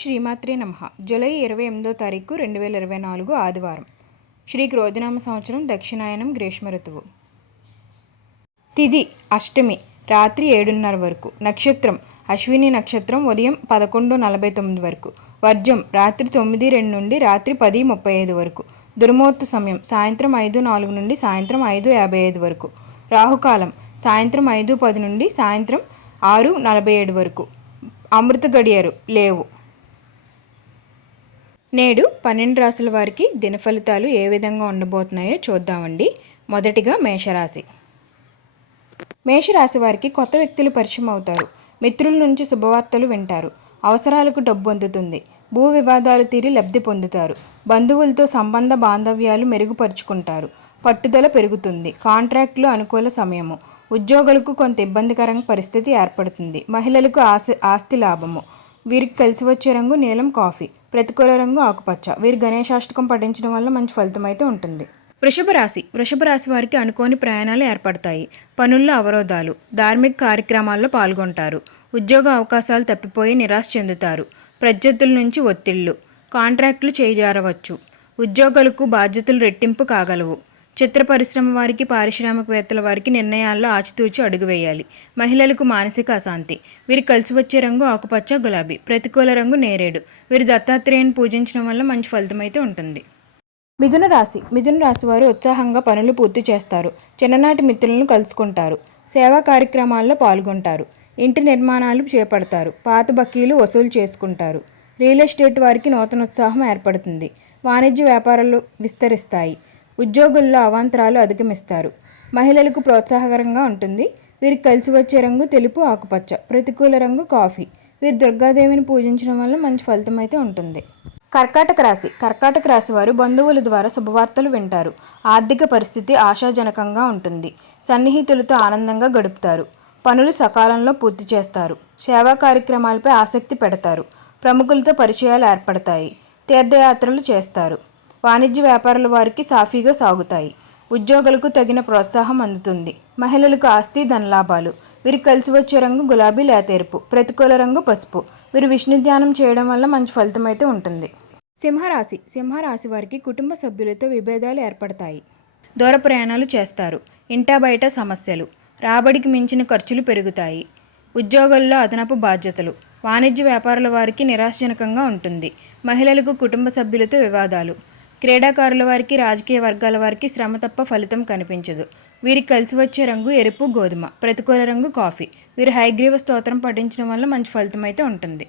శ్రీమాత్రే నమః. జూలై 28వ తారీఖు 2024 ఆదివారం. శ్రీ క్రోధినామ సంవత్సరం దక్షిణాయనం గ్రీష్మ ఋతువు. తిథి అష్టమి రాత్రి 7:30 వరకు. నక్షత్రం అశ్విని నక్షత్రం ఉదయం 11:49 వరకు. వర్జం రాత్రి 9:02 నుండి రాత్రి 10:35 వరకు. దుర్ముహూర్త సమయం సాయంత్రం 5:04 నుండి సాయంత్రం 5:55 వరకు. రాహుకాలం సాయంత్రం 5:10 నుండి సాయంత్రం 6:47 వరకు. అమృత గడియలు లేవు. నేడు 12 రాశుల వారికి దినఫలితాలు ఏ విధంగా ఉండబోతున్నాయో చూద్దామండి. మొదటిగా మేషరాశి. మేషరాశి వారికి కొత్త వ్యక్తులు పరిచయం అవుతారు. మిత్రుల నుంచి శుభవార్తలు వింటారు. అవసరాలకు డబ్బు అందుతుంది. భూ వివాదాలు తీరి లబ్ధి పొందుతారు. బంధువులతో సంబంధ బాంధవ్యాలు మెరుగుపరుచుకుంటారు. పట్టుదల పెరుగుతుంది. కాంట్రాక్టులు అనుకూల సమయము. ఉద్యోగులకు కొంత ఇబ్బందికరంగా పరిస్థితి ఏర్పడుతుంది. మహిళలకు ఆస్తి లాభము. వీరికి కలిసి వచ్చే రంగు నీలం కాఫీ. ప్రతికూల రంగు ఆకుపచ్చ. వీరు గణేశాష్టకం పఠించడం వల్ల మంచి ఫలితం అయితే ఉంటుంది. వృషభ రాశి వారికి అనుకోని ప్రయాణాలు ఏర్పడతాయి. పనుల్లో అవరోధాలు. ధార్మిక కార్యక్రమాల్లో పాల్గొంటారు. ఉద్యోగ అవకాశాలు తప్పిపోయి నిరాశ చెందుతారు. ప్రత్యర్థుల నుంచి ఒత్తిళ్లు. కాంట్రాక్టులు చేజారవచ్చు. ఉద్యోగులకు బాధ్యతలు రెట్టింపు కాగలవు. చిత్ర పరిశ్రమ వారికి పారిశ్రామికవేత్తల వారికి నిర్ణయాల్లో ఆచితూచి అడుగు వేయాలి. మహిళలకు మానసిక అశాంతి. వీరు కలిసి వచ్చే రంగు ఆకుపచ్చ గులాబీ. ప్రతికూల రంగు నేరేడు. వీరు దత్తాత్రేయుని పూజించడం వల్ల మంచి ఫలితం అయితే ఉంటుంది. మిథున రాశి వారు ఉత్సాహంగా పనులు పూర్తి చేస్తారు. చిన్ననాటి మిత్రులను కలుసుకుంటారు. సేవా కార్యక్రమాల్లో పాల్గొంటారు. ఇంటి నిర్మాణాలు చేపడతారు. పాత బకీలు వసూలు చేసుకుంటారు. రియల్ ఎస్టేట్ వారికి నూతన ఉత్సాహం ఏర్పడుతుంది. వాణిజ్య వ్యాపారాలు విస్తరిస్తాయి. ఉద్యోగుల్లో అవాంతరాలు అధిగమిస్తారు. మహిళలకు ప్రోత్సాహకరంగా ఉంటుంది. వీరికి కలిసి వచ్చే రంగు తెలుపు ఆకుపచ్చ. ప్రతికూల రంగు కాఫీ. వీరు దుర్గాదేవిని పూజించడం వల్ల మంచి ఫలితం అయితే ఉంటుంది. కర్కాటక రాశి వారు బంధువుల ద్వారా శుభవార్తలు వింటారు. ఆర్థిక పరిస్థితి ఆశాజనకంగా ఉంటుంది. సన్నిహితులతో ఆనందంగా గడుపుతారు. పనులు సకాలంలో పూర్తి చేస్తారు. సేవా కార్యక్రమాలపై ఆసక్తి పెడతారు. ప్రముఖులతో పరిచయాలు ఏర్పడతాయి. తీర్థయాత్రలు చేస్తారు. వాణిజ్య వ్యాపారాల వారికి సాఫీగా సాగుతాయి. ఉద్యోగులకు తగిన ప్రోత్సాహం అందుతుంది. మహిళలకు ఆస్తి ధనలాభాలు. వీరికి కలిసి వచ్చే రంగు గులాబీ లేతెరుపు. ప్రతికూల రంగు పసుపు. వీరు విష్ణు ధ్యానం చేయడం వల్ల మంచి ఫలితం అయితే ఉంటుంది. సింహరాశి వారికి కుటుంబ సభ్యులతో విభేదాలు ఏర్పడతాయి. దూర ప్రయాణాలు చేస్తారు. ఇంటా బయట సమస్యలు. రాబడికి మించిన ఖర్చులు పెరుగుతాయి. ఉద్యోగుల్లో అదనపు బాధ్యతలు. వాణిజ్య వ్యాపారాల వారికి నిరాశజనకంగా ఉంటుంది. మహిళలకు కుటుంబ సభ్యులతో వివాదాలు. క్రీడాకారుల వారికి రాజకీయ వర్గాల వారికి శ్రమ తప్ప ఫలితం కనిపించదు. వీరికి కలిసి వచ్చే రంగు ఎరుపు గోధుమ. ప్రతికూల రంగు కాఫీ. వీరు హయగ్రీవ స్తోత్రం పఠించడం వల్ల మంచి ఫలితం అయితే ఉంటుంది.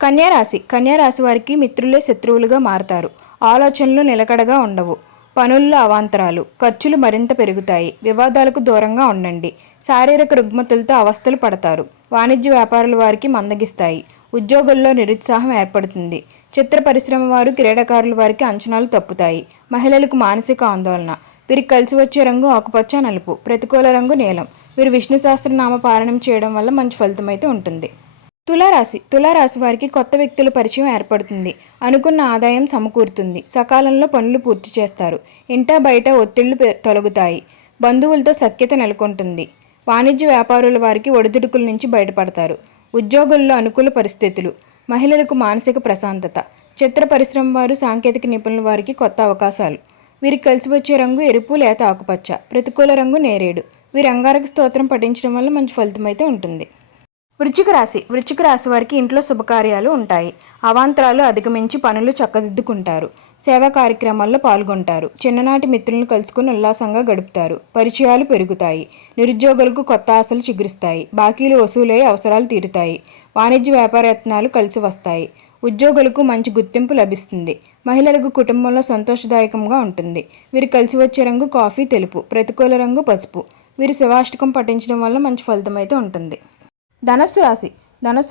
కన్యారాశి వారికి మిత్రులే శత్రువులుగా మారతారు. ఆలోచనలు నిలకడగా ఉండవు. పనుల్లో అవాంతరాలు. ఖర్చులు మరింత పెరుగుతాయి. వివాదాలకు దూరంగా ఉండండి. శారీరక రుగ్మతులతో అవస్థలు పడతారు. వాణిజ్య వ్యాపారాల వారికి మందగిస్తాయి. ఉద్యోగుల్లో నిరుత్సాహం ఏర్పడుతుంది. చిత్ర పరిశ్రమ వారు క్రీడాకారుల వారికి అంచనాలు తప్పుతాయి. మహిళలకు మానసిక ఆందోళన. వీరికి కలిసి వచ్చే రంగు ఆకుపచ్చ నలుపు. ప్రతికూల రంగు నీలం. వీరు విష్ణు సహస్రనామ పారాయణం చేయడం వల్ల మంచి ఫలితం అయితే ఉంటుంది. తులారాశి వారికి కొత్త వ్యక్తుల పరిచయం ఏర్పడుతుంది. అనుకున్న ఆదాయం సమకూరుతుంది. సకాలంలో పనులు పూర్తి చేస్తారు. ఇంటా బయట ఒత్తిళ్లు తొలగుతాయి. బంధువులతో సఖ్యత నెలకొంటుంది. వాణిజ్య వ్యాపారుల వారికి ఒడిదుడుకుల నుంచి బయటపడతారు. ఉద్యోగుల్లో అనుకూల పరిస్థితులు. మహిళలకు మానసిక ప్రశాంతత. చిత్ర పరిశ్రమ వారు సాంకేతిక నిపుణుల వారికి కొత్త అవకాశాలు. వీరికి కలిసి వచ్చే రంగు ఎరుపు లేత ఆకుపచ్చ. ప్రతికూల రంగు నేరేడు. వీరి అంగారక స్తోత్రం పఠించడం వల్ల మంచి ఫలితం అయితే ఉంటుంది. వృశ్చిక రాశి వారికి ఇంట్లో శుభకార్యాలు ఉంటాయి. అవాంతరాలు అధిగమించి పనులు చక్కదిద్దుకుంటారు. సేవా కార్యక్రమాల్లో పాల్గొంటారు. చిన్ననాటి మిత్రులను కలుసుకుని ఉల్లాసంగా గడుపుతారు. పరిచయాలు పెరుగుతాయి. నిరుద్యోగులకు కొత్త ఆశలు చిగురిస్తాయి. బాకీలు వసూలై అవసరాలు తీరుతాయి. వాణిజ్య వ్యాపార యత్నాలు కలిసి వస్తాయి. ఉద్యోగులకు మంచి గుర్తింపు లభిస్తుంది. మహిళలకు కుటుంబంలో సంతోషదాయకంగా ఉంటుంది. వీరు కలిసి వచ్చే రంగు కాఫీ తెలుపు. ప్రతికూల రంగు పసుపు. వీరు శివాష్టకం పఠించడం వల్ల మంచి ఫలితం అయితే ఉంటుంది. ధనస్సు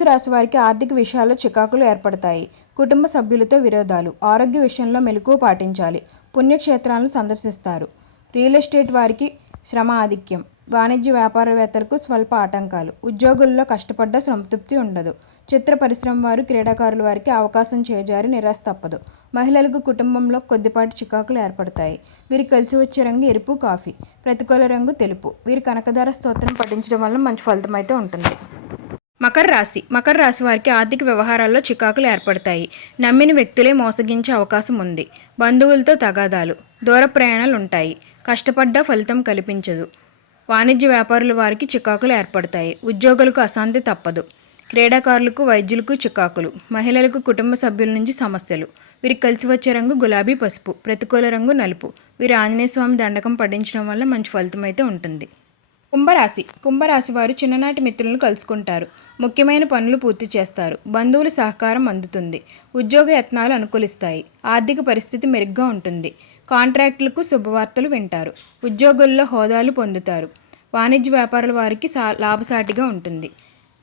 రాశి వారికి ఆర్థిక విషయాల్లో చికాకులు ఏర్పడతాయి. కుటుంబ సభ్యులతో విరోధాలు. ఆరోగ్య విషయంలో మెలకువ పాటించాలి. పుణ్యక్షేత్రాలను సందర్శిస్తారు. రియల్ ఎస్టేట్ వారికి శ్రమ ఆధిక్యం. వాణిజ్య వ్యాపారవేత్తలకు స్వల్ప ఆటంకాలు. ఉద్యోగుల్లో కష్టపడ్డ సంతృప్తి ఉండదు. చిత్ర పరిశ్రమ వారు క్రీడాకారుల వారికి అవకాశం చేజారి నిరాశ తప్పదు. మహిళలకు కుటుంబంలో కొద్దిపాటి చికాకులు ఏర్పడతాయి. వీరికి కలిసి వచ్చే రంగు ఎరుపు కాఫీ. ప్రతికూల రంగు తెలుపు. వీరి కనకదార స్తోత్రం పఠించడం వల్ల మంచి ఫలితం అయితే ఉంటుంది. మకర రాశి వారికి ఆర్థిక వ్యవహారాల్లో చికాకులు ఏర్పడతాయి. నమ్మిన వ్యక్తులే మోసగించే అవకాశం ఉంది. బంధువులతో తగాదాలు, దూర ప్రయాణాలు ఉంటాయి. కష్టపడ్డా ఫలితం కల్పించదు. వాణిజ్య వ్యాపారుల వారికి చికాకులు ఏర్పడతాయి. ఉద్యోగులకు అశాంతి తప్పదు. క్రీడాకారులకు, వైద్యులకు చికాకులు. మహిళలకు కుటుంబ సభ్యుల నుంచి సమస్యలు. వీరికి కలిసి వచ్చే రంగు గులాబీ, పసుపు. ప్రతికూల రంగు నలుపు. వీరు ఆంజనేయ స్వామి దండకం పఠించడం వల్ల మంచి ఫలితం అయితే ఉంటుంది. కుంభరాశి వారు చిన్ననాటి మిత్రులను కలుసుకుంటారు. ముఖ్యమైన పనులు పూర్తి చేస్తారు. బంధువుల సహకారం అందుతుంది. ఉద్యోగ యత్నాలు అనుకూలిస్తాయి. ఆర్థిక పరిస్థితి మెరుగ్గా ఉంటుంది. కాంట్రాక్టులకు శుభవార్తలు వింటారు. ఉద్యోగుల్లో హోదాలు పొందుతారు. వాణిజ్య వ్యాపారుల వారికి లాభసాటిగా ఉంటుంది.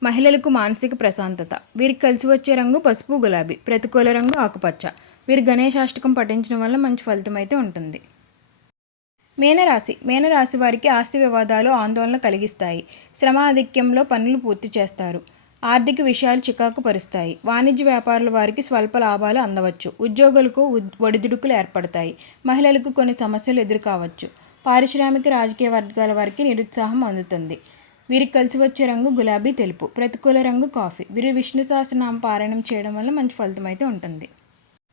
మహిళలకు మానసిక ప్రశాంతత. వీరికి కలిసి వచ్చే రంగు పసుపు, గులాబీ. ప్రతికూల రంగు ఆకుపచ్చ. వీరు గణేశాష్టకం పఠించడం వల్ల మంచి ఫలితం అయితే ఉంటుంది. మీనరాశి వారికి ఆస్తి వివాదాలు ఆందోళన కలిగిస్తాయి. శ్రమ ఆధిక్యంలో పనులు పూర్తి చేస్తారు. ఆర్థిక విషయాలు చికాకు పరుస్తాయి. వాణిజ్య వ్యాపారుల వారికి స్వల్ప లాభాలు అందవచ్చు. ఉద్యోగులకు ఒడిదుడుకులు ఏర్పడతాయి. మహిళలకు కొన్ని సమస్యలు ఎదురుకావచ్చు. పారిశ్రామిక, రాజకీయ వర్గాల వారికి నిరుత్సాహం అందుతుంది. వీరికి కలిసి వచ్చే రంగు గులాబీ, తెలుపు. ప్రతికూల రంగు కాఫీ. వీరు విష్ణు సహస్రనామ పారాయణం చేయడం వల్ల మంచి ఫలితం అయితే ఉంటుంది.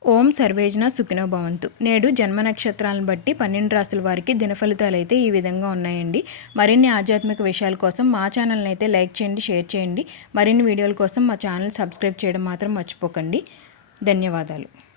ఓం సర్వేజన సుఖినో భవంతు. నేడు జన్మ నక్షత్రాలను బట్టి 12 రాశుల వారికి దినఫలితాలు అయితే ఈ విధంగా ఉన్నాయండి. మరిన్ని ఆధ్యాత్మిక విషయాల కోసం మా ఛానల్ని అయితే లైక్ చేయండి, షేర్ చేయండి. మరిన్ని వీడియోల కోసం మా ఛానల్ సబ్స్క్రైబ్ చేయడం మాత్రం మర్చిపోకండి. ధన్యవాదాలు.